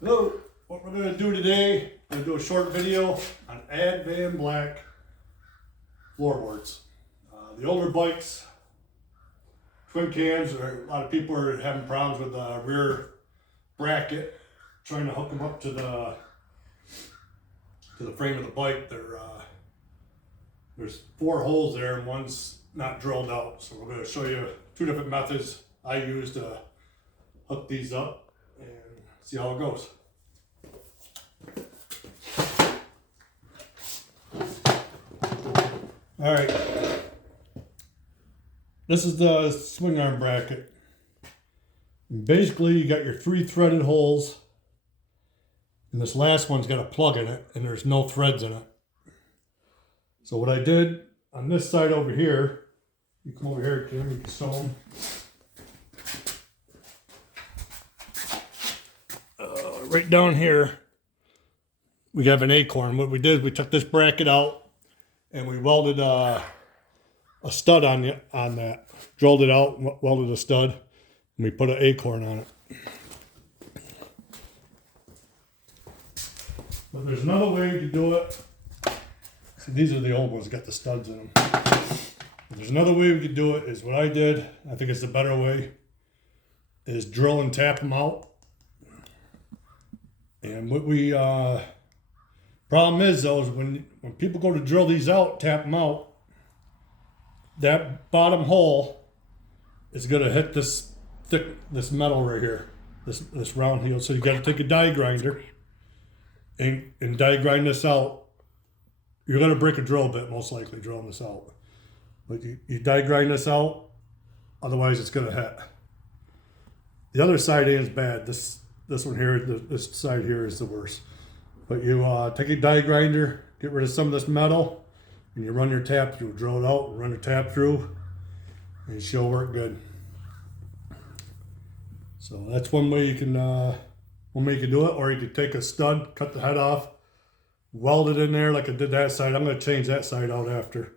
Hello, what we're going to do today, I'm going to do a short video on Advanblack floorboards. The older bikes, twin cams, a lot of people are having problems with the rear bracket, trying to hook them up to the frame of the bike. There's 4 holes there and one's not drilled out. So we're going to show you 2 different methods I use to hook these up and see how it goes. All right, this is the swing arm bracket. And basically, you got your 3 threaded holes, and this last one's got a plug in it, and there's no threads in it. So what I did on this side over here, you come over here, Kim, you can sew them. Right down here, we have an acorn. What we did, we took this bracket out and we welded a stud on that. Drilled it out, welded a stud, and we put an acorn on it. But there's another way you can do it. See, these are the old ones, got the studs in them. There's another way we could do it, is what I did, I think it's the better way, is drill and tap them out. And what we, problem is though, is when people go to drill these out, tap them out, that bottom hole is gonna hit this metal right here, this round heel. So you gotta take a die grinder and die grind this out. You're gonna break a drill bit, most likely, drilling this out. But you die grind this out, otherwise it's gonna hit. The other side ain't as bad. This one here, this side here is the worst. But you take a die grinder, get rid of some of this metal, and you run your tap through. Drill it out, run your tap through, and she'll work good. So that's one way you can do it. Or you could take a stud, cut the head off, weld it in there like I did that side. I'm going to change that side out after.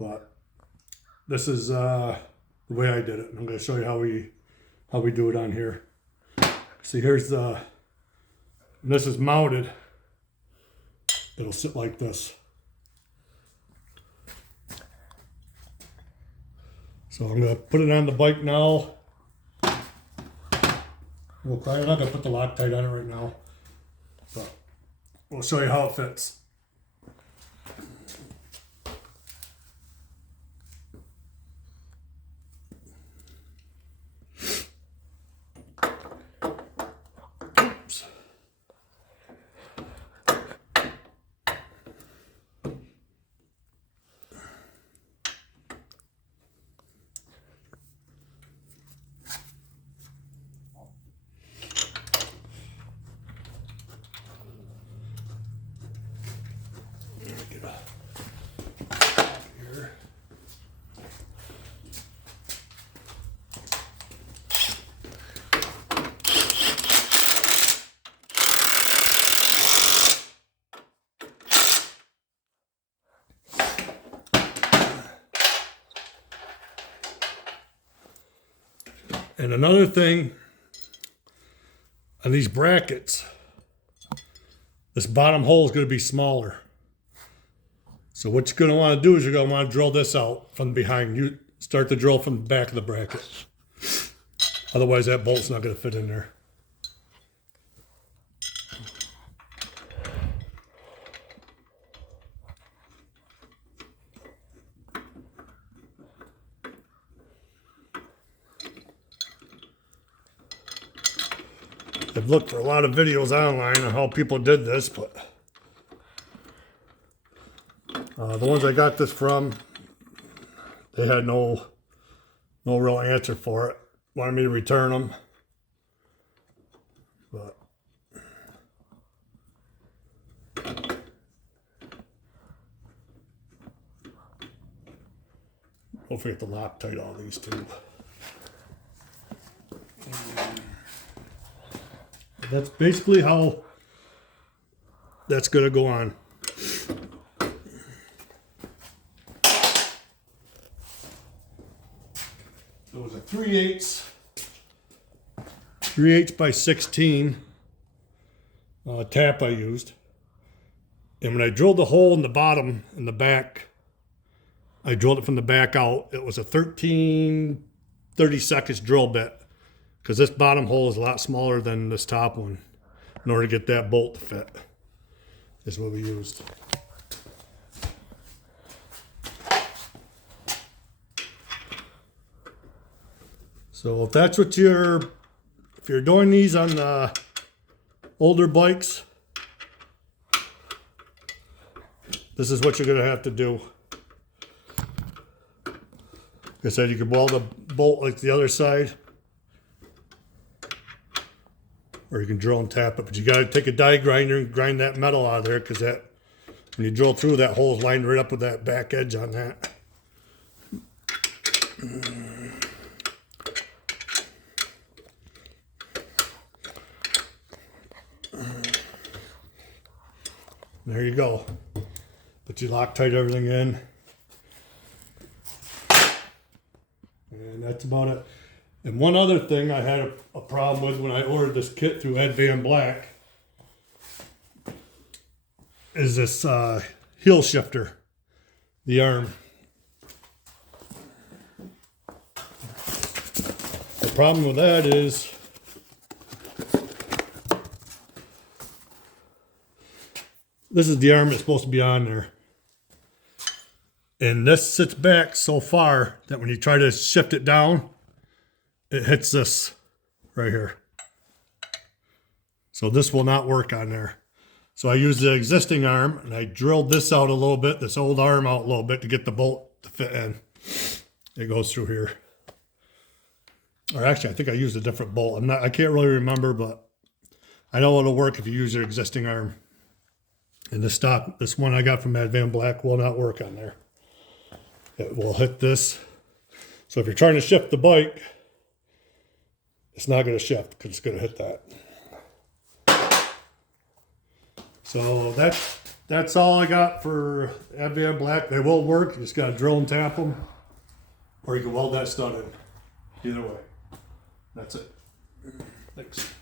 But this is the way I did it. I'm going to show you how we do it on here. See, here's and this is mounted. It'll sit like this. So I'm going to put it on the bike now. I'm not going to put the Loctite on it right now, but we'll show you how it fits. Oops. Here. And another thing on these brackets, this bottom hole is going to be smaller. So what you're going to want to do is you're going to want to drill this out from behind. You start the drill from the back of the bracket. Otherwise that bolt's not going to fit in there. I've looked for a lot of videos online on how people did this, but the ones I got this from, they had no real answer for it. Wanted me to return them, but hopefully get the Loctite all these too. That's basically how that's going to go on. So it was a 3/8 by 16 tap I used. And when I drilled the hole in the bottom, in the back, I drilled it from the back out. It was a 30 seconds drill bit, because this bottom hole is a lot smaller than this top one. In order to get that bolt to fit, is what we used. So if that's what if you're doing these on the older bikes, this is what you're gonna have to do. Like I said, you can weld a bolt like the other side, or you can drill and tap it, but you gotta take a die grinder and grind that metal out of there, because that, when you drill through, that hole is lined right up with that back edge on that. There you go. But you Loctite everything in. And that's about it. And one other thing I had a problem with when I ordered this kit through Advanblack is this heel shifter, the arm. The problem with that is this is the arm that's supposed to be on there. And this sits back so far that when you try to shift it down, it hits this right here. So this will not work on there. So I used the existing arm and I drilled this out a little bit, this old arm out a little bit, to get the bolt to fit in. It goes through here. Or actually, I think I used a different bolt. I can't really remember, but I know it'll work if you use your existing arm. And this one I got from Advanblack will not work on there. It will hit this. So if you're trying to shift the bike, it's not going to shift because it's going to hit that. So that's all I got for Advanblack. They will work. You just got to drill and tap them, or you can weld that stud in. Either way. That's it. Thanks.